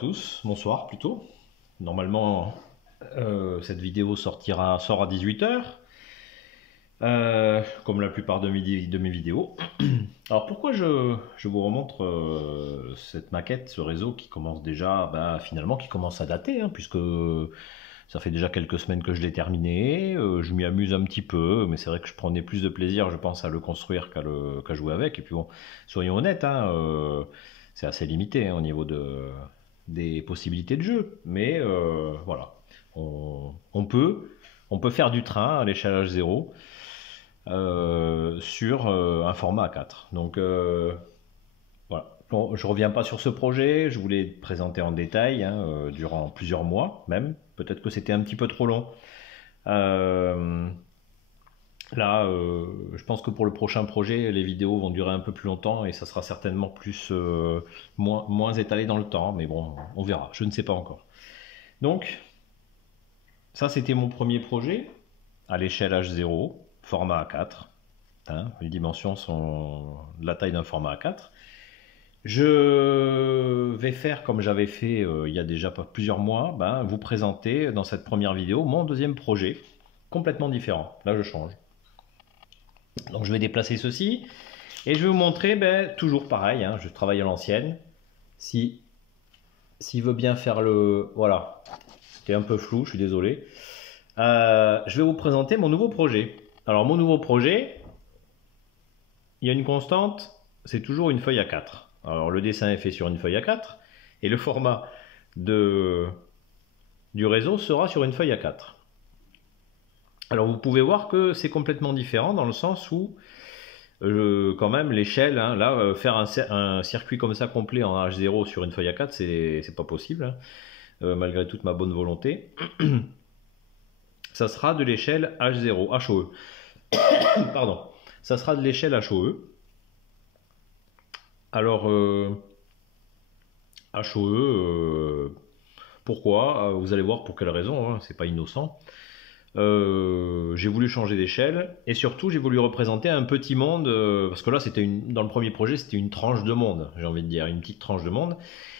tous, bonsoir plutôt. Normalement, cette vidéo sort à 18 h, comme la plupart de mes vidéos. Alors pourquoi je vous remontre cette maquette, ce réseau qui commence déjà, finalement qui commence à dater, hein, puisque ça fait déjà quelques semaines que je l'ai terminé. Je m'y amuse un petit peu, mais c'est vrai que je prenais plus de plaisir, je pense, à le construire qu'à jouer avec. Et puis bon, soyons honnêtes, hein, c'est assez limité, hein, au niveau des possibilités de jeu. Mais voilà, on peut faire du train à l'échelage 0 sur un format A4. Donc voilà. Bon, je reviens pas sur ce projet, je voulais le présenter en détail, hein, durant plusieurs mois même. Peut-être que c'était un petit peu trop long. Là, je pense que pour le prochain projet, les vidéos vont durer un peu plus longtemps et ça sera certainement moins étalé dans le temps. Mais bon, on verra, je ne sais pas encore. Donc, ça c'était mon premier projet à l'échelle H0, format A4. Hein, les dimensions sont de la taille d'un format A4. Je vais faire comme j'avais fait il y a déjà plusieurs mois, vous présenter dans cette première vidéo mon deuxième projet, complètement différent. Là je change. Donc je vais déplacer ceci et je vais vous montrer, toujours pareil, hein, je travaille à l'ancienne. S'il veut bien faire le... Voilà, c'était un peu flou, je suis désolé. Je vais vous présenter mon nouveau projet. Alors mon nouveau projet, il y a une constante, c'est toujours une feuille A4. Alors le dessin est fait sur une feuille A4 et le format du réseau sera sur une feuille A4. Alors vous pouvez voir que c'est complètement différent dans le sens où quand même l'échelle, hein, là faire un circuit comme ça complet en H0 sur une feuille A4, c'est pas possible, hein, malgré toute ma bonne volonté. Ça sera de l'échelle H0, HOE. Pardon. Ça sera de l'échelle HOE. Alors, HOE, pourquoi? Vous allez voir pour quelle raison, hein, c'est pas innocent. J'ai voulu changer d'échelle et surtout j'ai voulu représenter un petit monde, parce que là dans le premier projet c'était une tranche de monde, j'ai envie de dire, une petite tranche de monde.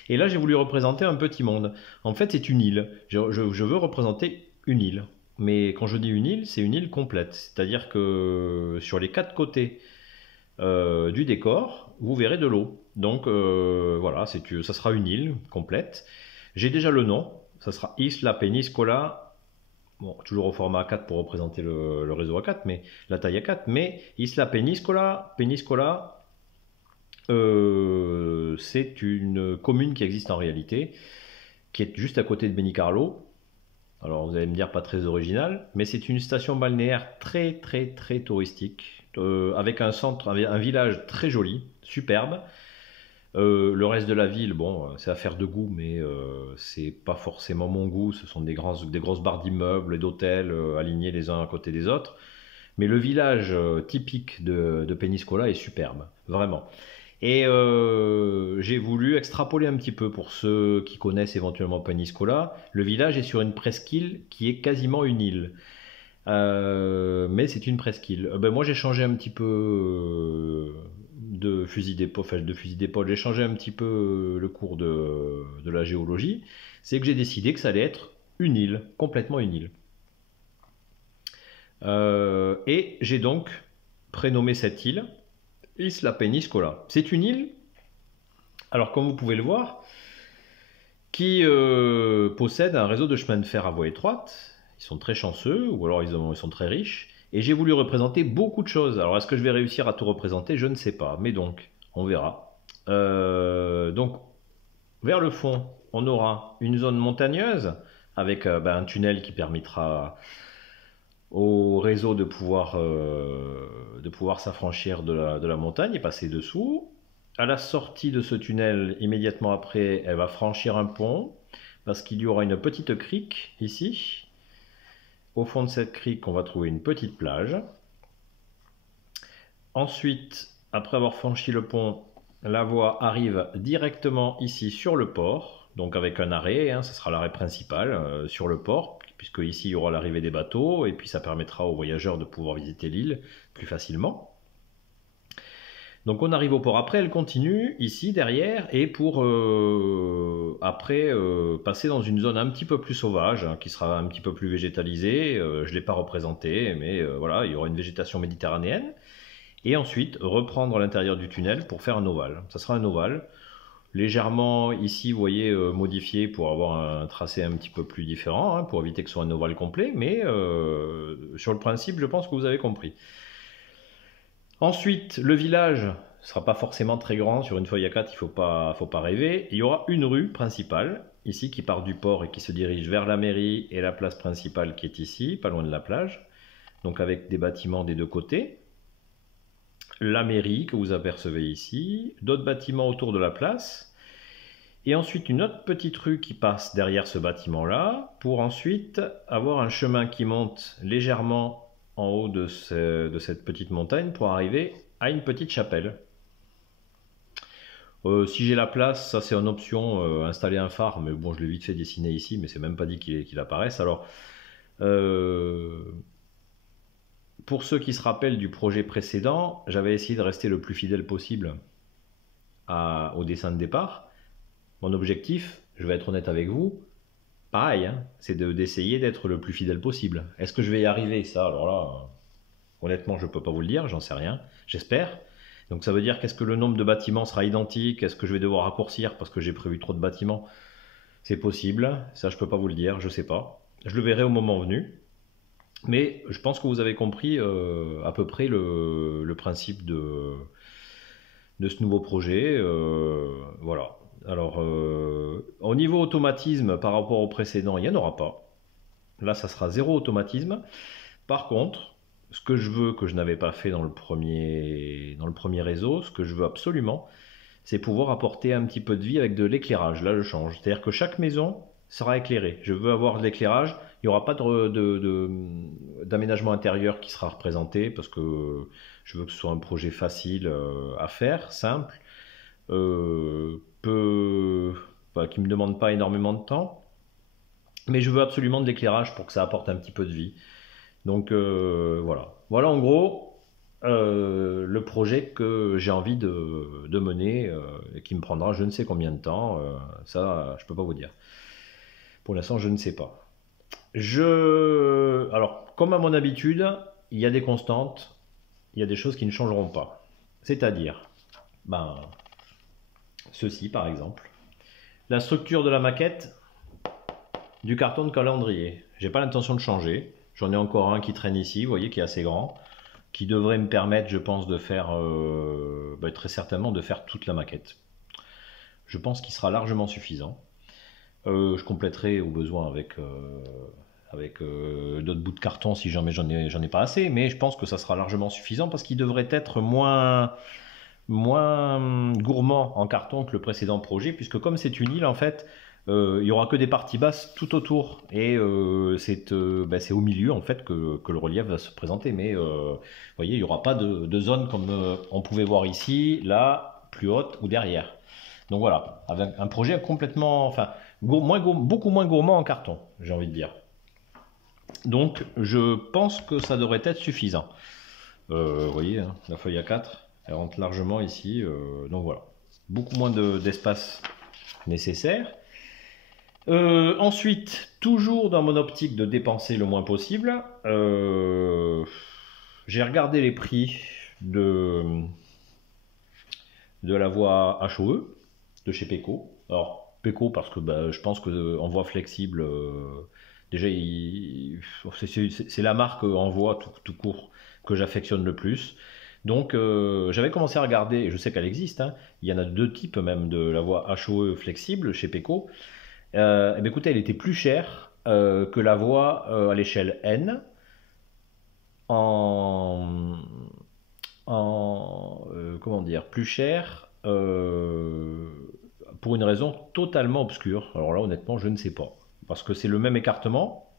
Et là j'ai voulu représenter un petit monde. En fait c'est une île, je veux représenter une île. Mais quand je dis une île, c'est une île complète. C'est-à-dire que sur les 4 côtés du décor, vous verrez de l'eau. Donc voilà, ça sera une île complète. J'ai déjà le nom, ça sera Isla Peniscola. Bon, toujours au format A4 pour représenter le réseau A4, mais la taille A4. Mais Isla Peniscola, c'est une commune qui existe en réalité, qui est juste à côté de Benicarlo. Alors vous allez me dire pas très original, mais c'est une station balnéaire très très très touristique, avec un village très joli, superbe. Le reste de la ville, bon, c'est affaire de goût, mais c'est pas forcément mon goût. Ce sont des grosses barres d'immeubles et d'hôtels alignés les uns à côté des autres. Mais le village typique de Peniscola est superbe, vraiment. Et j'ai voulu extrapoler un petit peu pour ceux qui connaissent éventuellement Peniscola. Le village est sur une presqu'île qui est quasiment une île. Mais c'est une presqu'île. Moi j'ai changé un petit peu de fusil d'épaule, j'ai changé un petit peu le cours de la géologie. C'est que j'ai décidé que ça allait être une île, complètement une île. Et j'ai donc prénommé cette île Isla Peniscola. C'est une île, alors comme vous pouvez le voir, qui possède un réseau de chemins de fer à voie étroite. Ils sont très chanceux, ou alors ils sont très riches. Et j'ai voulu représenter beaucoup de choses. Alors est-ce que je vais réussir à tout représenter? Je ne sais pas. Mais donc, on verra. Donc, vers le fond, on aura une zone montagneuse avec un tunnel qui permettra au réseau de pouvoir s'affranchir de la montagne et passer dessous. À la sortie de ce tunnel, immédiatement après, elle va franchir un pont parce qu'il y aura une petite crique ici. Au fond de cette crique, on va trouver une petite plage. Ensuite, après avoir franchi le pont, la voie arrive directement ici sur le port, donc avec un arrêt, hein, ce sera l'arrêt principal sur le port, puisque ici il y aura l'arrivée des bateaux, et puis ça permettra aux voyageurs de pouvoir visiter l'île plus facilement. Donc on arrive au port. Après, elle continue ici derrière et pour après passer dans une zone un petit peu plus sauvage, hein, qui sera un petit peu plus végétalisée. Je ne l'ai pas représenté, mais voilà, il y aura une végétation méditerranéenne. Et ensuite reprendre l'intérieur du tunnel pour faire un ovale. Ça sera un ovale légèrement ici, vous voyez, modifié pour avoir un tracé un petit peu plus différent, hein, pour éviter que ce soit un ovale complet, mais sur le principe, je pense que vous avez compris. Ensuite, le village ne sera pas forcément très grand. Sur une feuille A4, il ne faut pas rêver. Il y aura une rue principale, ici, qui part du port et qui se dirige vers la mairie et la place principale qui est ici, pas loin de la plage. Donc avec des bâtiments des deux côtés. La mairie que vous apercevez ici, d'autres bâtiments autour de la place. Et ensuite une autre petite rue qui passe derrière ce bâtiment-là, pour ensuite avoir un chemin qui monte légèrement en haut de cette petite montagne pour arriver à une petite chapelle. Si j'ai la place, ça c'est en option, installer un phare, mais bon je l'ai vite fait dessiner ici, mais c'est même pas dit qu'il apparaisse. Alors, pour ceux qui se rappellent du projet précédent, j'avais essayé de rester le plus fidèle possible au dessin de départ. Mon objectif, je vais être honnête avec vous, pareil, hein, c'est d'essayer d'être le plus fidèle possible. Est-ce que je vais y arriver? Ça, alors là, honnêtement, je ne peux pas vous le dire, j'en sais rien, j'espère. Donc ça veut dire qu'est-ce que le nombre de bâtiments sera identique? Est-ce que je vais devoir raccourcir parce que j'ai prévu trop de bâtiments? C'est possible, ça je ne peux pas vous le dire, je ne sais pas. Je le verrai au moment venu. Mais je pense que vous avez compris à peu près le principe de ce nouveau projet. Voilà. Alors, au niveau automatisme, par rapport au précédent, il n'y en aura pas. Là, ça sera zéro automatisme. Par contre, ce que je veux, que je n'avais pas fait dans le premier réseau, ce que je veux absolument, c'est pouvoir apporter un petit peu de vie avec de l'éclairage. Là, je change. C'est-à-dire que chaque maison sera éclairée. Je veux avoir de l'éclairage. Il n'y aura pas d'aménagement intérieur qui sera représenté parce que je veux que ce soit un projet facile à faire, simple, qui ne me demande pas énormément de temps. Mais je veux absolument de l'éclairage pour que ça apporte un petit peu de vie. Donc voilà. Voilà en gros le projet que j'ai envie de mener et qui me prendra je ne sais combien de temps. Ça, je peux pas vous dire. Pour l'instant, je ne sais pas. Alors, comme à mon habitude, il y a des constantes, il y a des choses qui ne changeront pas. C'est-à-dire, ceci par exemple. La structure de la maquette du carton de calendrier. J'ai pas l'intention de changer. J'en ai encore un qui traîne ici, vous voyez, qui est assez grand, qui devrait me permettre, je pense, de faire, très certainement, de faire toute la maquette. Je pense qu'il sera largement suffisant. Je compléterai au besoin avec d'autres bouts de carton si jamais j'en ai pas assez, mais je pense que ça sera largement suffisant parce qu'il devrait être moins gourmand en carton que le précédent projet, puisque comme c'est une île en fait, il y aura que des parties basses tout autour et c'est au milieu en fait que le relief va se présenter, mais vous voyez, il n'y aura pas de zone comme on pouvait voir ici, là, plus haute ou derrière. Donc voilà, avec un projet complètement, enfin, beaucoup moins gourmand en carton, j'ai envie de dire. Donc je pense que ça devrait être suffisant. Vous voyez, hein, la feuille A4, elle rentre largement ici, donc voilà. Beaucoup moins d'espace nécessaire. Ensuite, toujours dans mon optique de dépenser le moins possible, j'ai regardé les prix de la voie HOE de chez Peco. Alors Peco parce que je pense que en voie flexible, déjà c'est la marque en voie tout court que j'affectionne le plus. Donc j'avais commencé à regarder, et je sais qu'elle existe, hein, il y en a deux types même de la voie HOE flexible chez Peco. Écoutez, elle était plus chère que la voie à l'échelle N comment dire, plus chère pour une raison totalement obscure. Alors là, honnêtement, je ne sais pas. Parce que c'est le même écartement.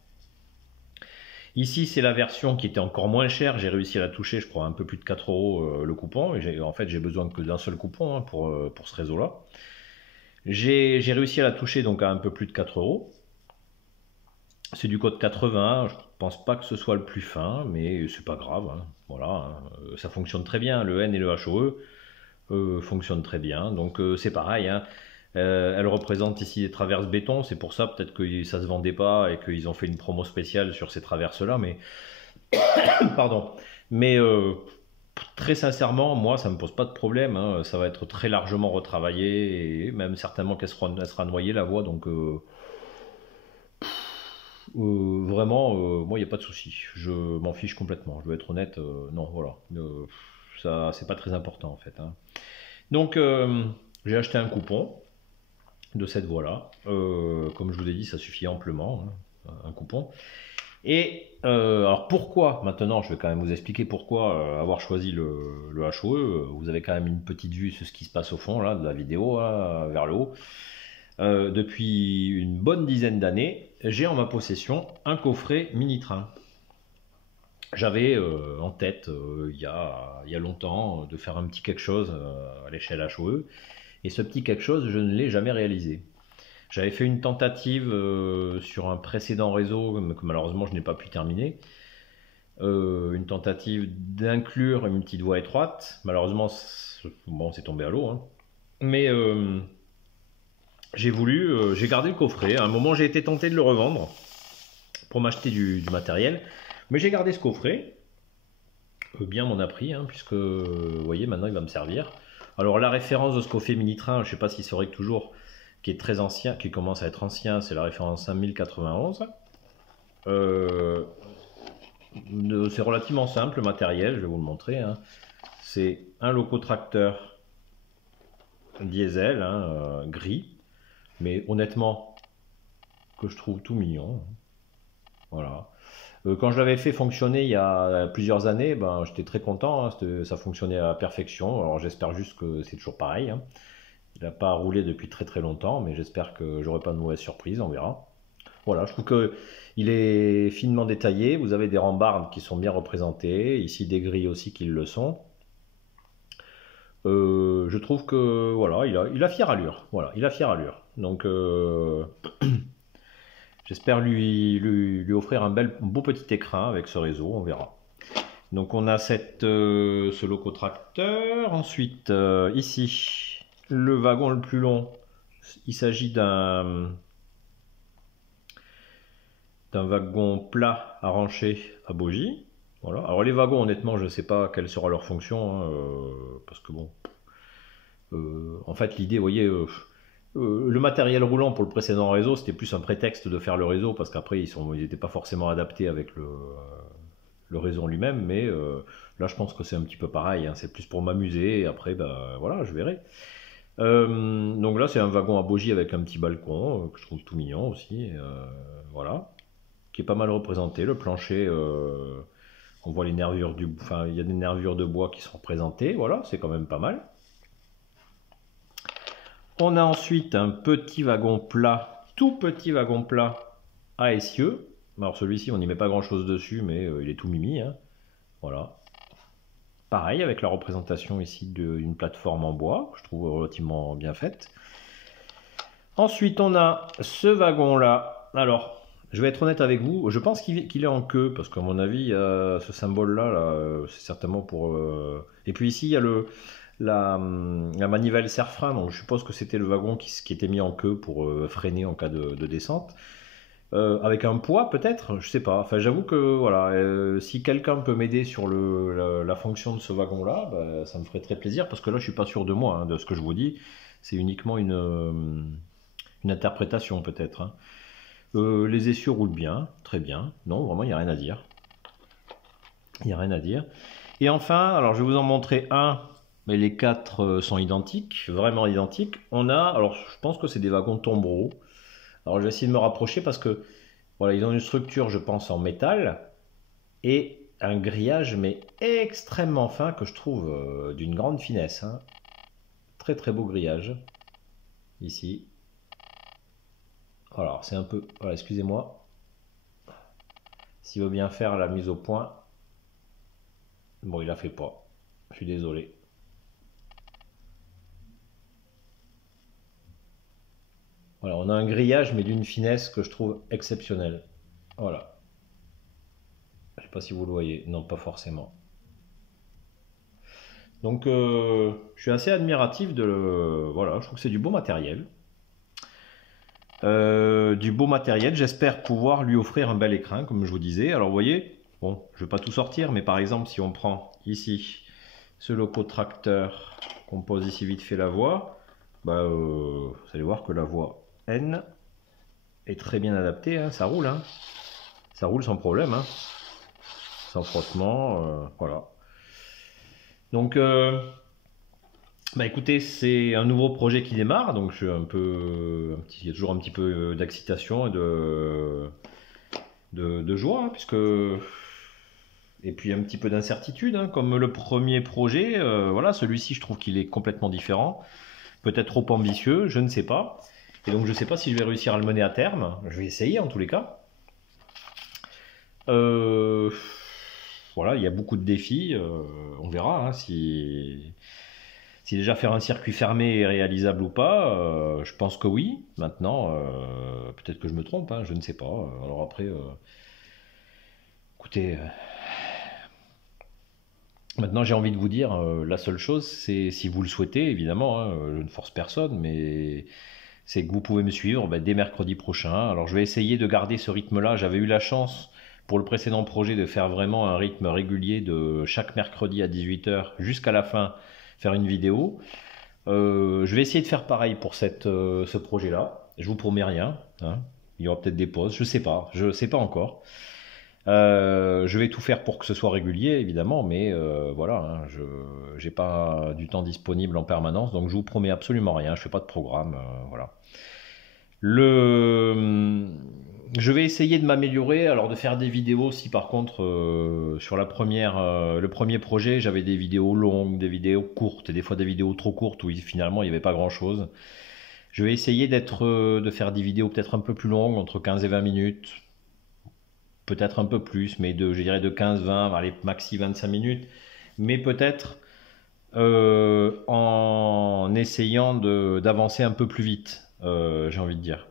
Ici, c'est la version qui était encore moins chère. J'ai réussi à la toucher, je crois, un peu plus de 4 € le coupon. Et en fait, j'ai besoin que d'un seul coupon hein, pour ce réseau-là. J'ai réussi à la toucher donc à un peu plus de 4 €. C'est du code 80, je pense pas que ce soit le plus fin, mais c'est pas grave. Hein. Voilà, hein. Ça fonctionne très bien, le N et le HOE. fonctionne très bien. Donc c'est pareil, hein. Elle représente ici des traverses béton, c'est pour ça peut-être que ça se vendait pas et qu'ils ont fait une promo spéciale sur ces traverses-là, mais pardon. Mais très sincèrement, moi, ça me pose pas de problème, hein. Ça va être très largement retravaillé et même certainement elle sera noyée la voix, donc vraiment, moi, il n'y a pas de souci. Je m'en fiche complètement. Je veux être honnête, non, voilà. Ça, c'est pas très important en fait, hein. Donc, j'ai acheté un coupon de cette voie-là. Comme je vous ai dit, ça suffit amplement, hein, un coupon. Et alors pourquoi, maintenant je vais quand même vous expliquer pourquoi avoir choisi le HOE. Vous avez quand même une petite vue sur ce qui se passe au fond là, de la vidéo là, vers le haut. Depuis une bonne dizaine d'années, j'ai en ma possession un coffret mini-train. J'avais en tête il y a longtemps de faire un petit quelque chose à l'échelle HOE. Et ce petit quelque chose, je ne l'ai jamais réalisé. J'avais fait une tentative sur un précédent réseau que malheureusement je n'ai pas pu terminer. Une tentative d'inclure une petite voie étroite. Malheureusement, bon, c'est tombé à l'eau, hein. Mais j'ai gardé le coffret. À un moment, j'ai été tenté de le revendre pour m'acheter du matériel. Mais j'ai gardé ce coffret. Bien m'en a pris, hein, puisque, vous voyez, maintenant il va me servir. Alors la référence de ce coffret mini-train, je ne sais pas s'il serait toujours, qui est très ancien, qui commence à être ancien, c'est la référence 5091. C'est relativement simple, le matériel, je vais vous le montrer, hein. C'est un locotracteur diesel, hein, gris, mais honnêtement, que je trouve tout mignon. Voilà. Quand je l'avais fait fonctionner il y a plusieurs années, ben, j'étais très content, hein, ça fonctionnait à la perfection. Alors j'espère juste que c'est toujours pareil, hein. Il n'a pas roulé depuis très très longtemps, mais j'espère que j'aurai pas de mauvaises surprises, on verra. Voilà, je trouve que il est finement détaillé. Vous avez des rambardes qui sont bien représentées, ici des grilles aussi qui le sont. Je trouve que voilà, il a fière allure. Voilà, il a fière allure. Donc j'espère lui offrir un beau petit écrin avec ce réseau, on verra. Donc on a ce locotracteur. Ensuite, ici, le wagon le plus long, il s'agit d'un wagon plat arranché à bogie. Voilà. Alors les wagons, honnêtement, je ne sais pas quelle sera leur fonction, hein, parce que bon, en fait l'idée, vous voyez, le matériel roulant pour le précédent réseau, c'était plus un prétexte de faire le réseau, parce qu'après ils n'étaient pas forcément adaptés avec le réseau en lui-même, mais là je pense que c'est un petit peu pareil, hein, c'est plus pour m'amuser, et après, bah, voilà, je verrai. Donc là c'est un wagon à bogie avec un petit balcon, que je trouve tout mignon aussi, voilà, qui est pas mal représenté. Le plancher, on voit les nervures enfin il y a des nervures de bois qui sont représentées, voilà, c'est quand même pas mal. On a ensuite un petit wagon plat, tout petit wagon plat à essieu. Alors celui-ci on n'y met pas grand chose dessus, mais il est tout mimi, hein. Voilà. Pareil avec la représentation ici d'une plateforme en bois, que je trouve relativement bien faite. Ensuite on a ce wagon là. Alors je vais être honnête avec vous, je pense qu'il est en queue, parce qu'à mon avis, ce symbole-là, c'est certainement pour... Et puis ici, il y a la manivelle serre-frein, donc je suppose que c'était le wagon qui était mis en queue pour freiner en cas de descente. Avec un poids peut-être, je sais pas. Enfin, j'avoue que voilà, si quelqu'un peut m'aider sur la fonction de ce wagon-là, bah, ça me ferait très plaisir, parce que là, je suis pas sûr de moi, hein, de ce que je vous dis. C'est uniquement une interprétation peut-être, hein. Les essieux roulent bien, très bien. Non, vraiment, il n'y a rien à dire. Il n'y a rien à dire. Et enfin, alors je vais vous en montrer un, mais les quatre sont identiques, vraiment identiques. On a, alors je pense que c'est des wagons Tombreau. Alors je vais essayer de me rapprocher parce que, voilà, ils ont une structure, je pense, en métal et un grillage, mais extrêmement fin, que je trouve d'une grande finesse, hein. Très très beau grillage, ici. Alors c'est un peu, voilà, excusez-moi, s'il veut bien faire la mise au point. Bon, il la fait pas, je suis désolé. Voilà, on a un grillage, mais d'une finesse que je trouve exceptionnelle. Voilà, je sais pas si vous le voyez, non, pas forcément. Donc je suis assez admiratif voilà, je trouve que c'est du beau matériel. J'espère pouvoir lui offrir un bel écrin, comme je vous disais. Alors vous voyez, bon, je ne vais pas tout sortir, mais par exemple, si on prend ici ce loco tracteur qu'on pose ici vite fait la voie, bah, vous allez voir que la voie N est très bien adaptée, hein, ça roule, hein. Ça roule sans problème, hein, sans frottement, voilà. Donc, bah écoutez, c'est un nouveau projet qui démarre, donc je suis il y a toujours un petit peu d'excitation et de joie, hein, et puis un petit peu d'incertitude, hein, comme le premier projet. Voilà, celui-ci, je trouve qu'il est complètement différent, peut-être trop ambitieux, je ne sais pas. Et donc je ne sais pas si je vais réussir à le mener à terme. Je vais essayer en tous les cas. Voilà, il y a beaucoup de défis. On verra hein, si déjà faire un circuit fermé est réalisable ou pas. Je pense que oui. Maintenant, peut-être que je me trompe, hein, je ne sais pas. Alors après, écoutez, maintenant j'ai envie de vous dire, la seule chose, c'est si vous le souhaitez, évidemment, hein, je ne force personne, mais c'est que vous pouvez me suivre dès mercredi prochain. Alors je vais essayer de garder ce rythme-là. J'avais eu la chance pour le précédent projet de faire vraiment un rythme régulier de chaque mercredi à 18 h jusqu'à la fin, faire une vidéo. Je vais essayer de faire pareil pour ce projet-là. Je vous promets rien, hein. Il y aura peut-être des pauses, je sais pas encore. Je vais tout faire pour que ce soit régulier, évidemment, mais voilà, hein, je n'ai pas du temps disponible en permanence, donc je vous promets absolument rien. Je fais pas de programme, voilà. Le, je vais essayer de m'améliorer, alors de faire des vidéos. Si par contre sur le premier projet, j'avais des vidéos longues, des vidéos courtes, et des fois des vidéos trop courtes où finalement il n'y avait pas grand-chose. Je vais essayer de faire des vidéos peut-être un peu plus longues, entre 15 et 20 minutes, peut-être un peu plus, mais je dirais de 15-20, allez, maxi 25 minutes, mais peut-être en essayant d'avancer un peu plus vite, j'ai envie de dire.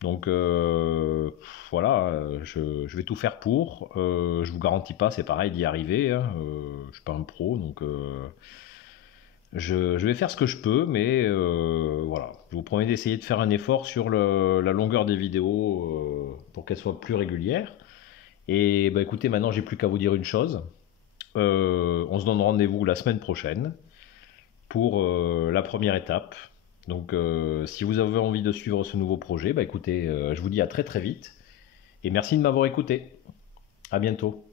Donc voilà, je vais tout faire pour. Je vous garantis pas, c'est pareil, d'y arriver, hein. Je suis pas un pro, donc je vais faire ce que je peux, mais voilà. Je vous promets d'essayer de faire un effort sur la longueur des vidéos pour qu'elles soient plus régulières. Et bah écoutez, maintenant j'ai plus qu'à vous dire une chose. On se donne rendez-vous la semaine prochaine pour la première étape. Donc si vous avez envie de suivre ce nouveau projet, bah écoutez, je vous dis à très très vite et merci de m'avoir écouté. À bientôt.